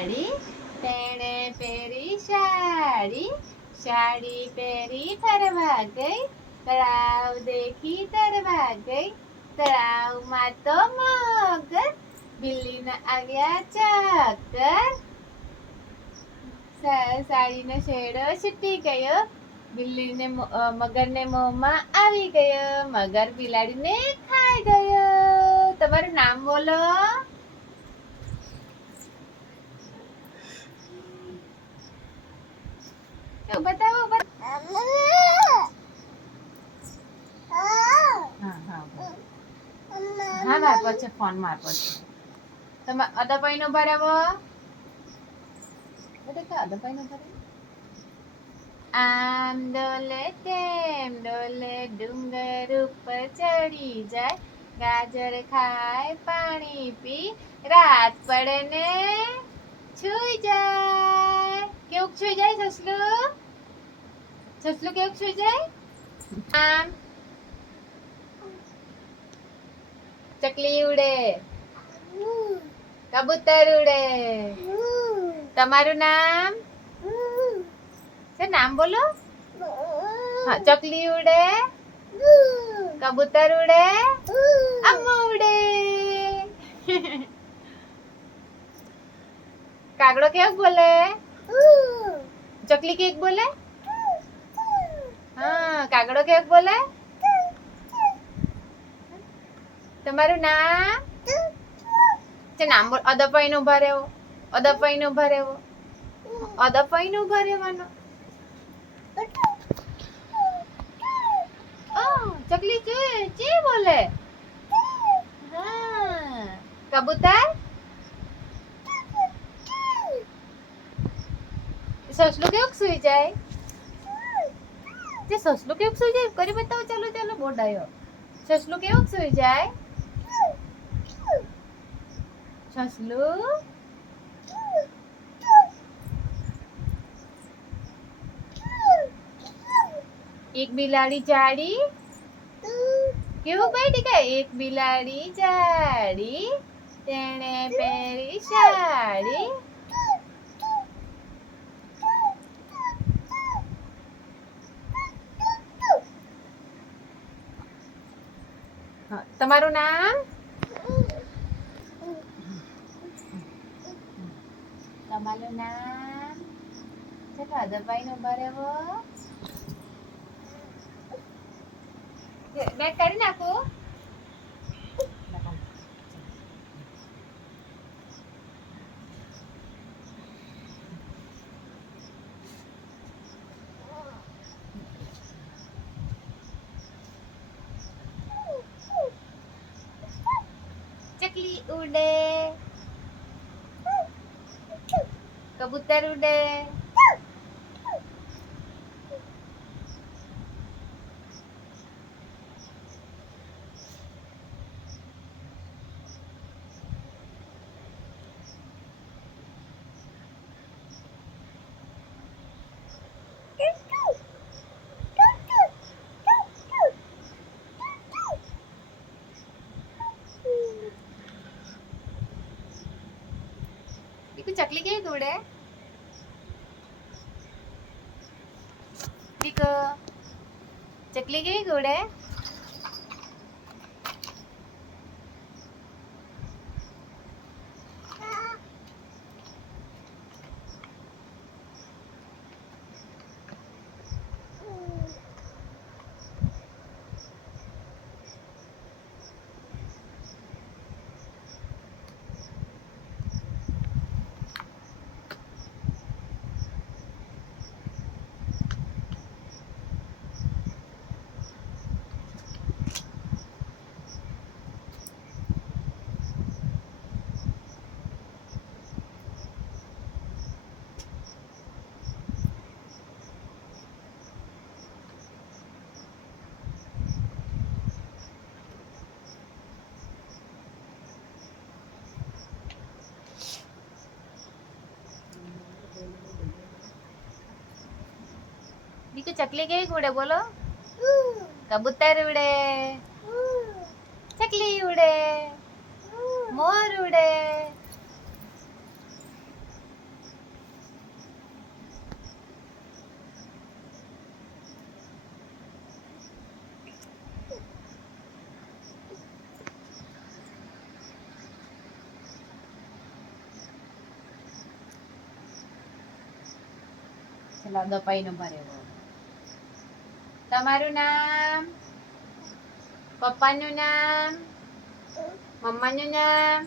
સાડી, તેણે પહેરી સાડી, સાડી પહેરી ફરવા ગઈ, તળાવ દેખી તરવા ગઈ, તળાવમાં તો મગર, બિલ્લીના આવ્યા ચક્કર. સાડીનો શેડો છૂટી ગયો, મગરને મોંમાં આવી ગયો, મગર બિલાડીને ખાઈ ગયો. તમારું નામ બોલો. બતાવો. હા મારપો છે, ફોન મારપો છે. તમે અદપાઈનો ભરાવો. અદપાઈનો ભરાવો. આમ ડોલે તેમ ડોલે, ડુંગર ઉપર ચડી જાય, ગાજર ખાય પાણી પી, રાત પડે ને છુઈ જાય. કેવું છુઈ જાય સસલું? સસલું કેવું છુઈ જાય? આમ ચકલી ઉડે, કબૂતર ઉડે. તમારું નામ? નામ બોલો. હા, ચકલી ઉડે, કબૂતર ઉડે, અમ્મુ ઉડે. કાગડો કેવું બોલે? ચકલી કેક બોલે? હા, કાગડો કેવું બોલે? તમારું નામ? નામ બોલ. અદપાઈનો ઉભા રહેવો, અદપાઈનો ઉભા રહેવો, અદપાઈનો ઉભા રહેવાનો. ચકલી ચી બોલે? હા. કબૂતર? સસલું કેવું સુઈ જાય? સસલું કેવું સુઈ જાય? કરી બતાવો. ચાલો બોડાયો. સસલું કેવું સુઈ જાય? સસલું એક બિલાડી જાડી, કેવું બેઠી કે? એક બિલાડી જાડી, તેણે પહેરી સાડી. તમારું નામ? તમારું નામ? ચાલો અદપાઈનો ઉભા રહેવો. બેગ કરી નાખું. ચકલી ઉડે, કબૂતર ઉડે, ચકલી કેવી ઉડે? ચકલી કેવી ઉડે? દીકુ ચકલી કેવી ઉડે બોલો? કબૂતર ઉડે, ચકલી ઉડે, મોર ઉડે. ચલો દપાઈનો ભરેલો. તમારું નામ, પપ્પાનું નામ, મમ્માનું નામ,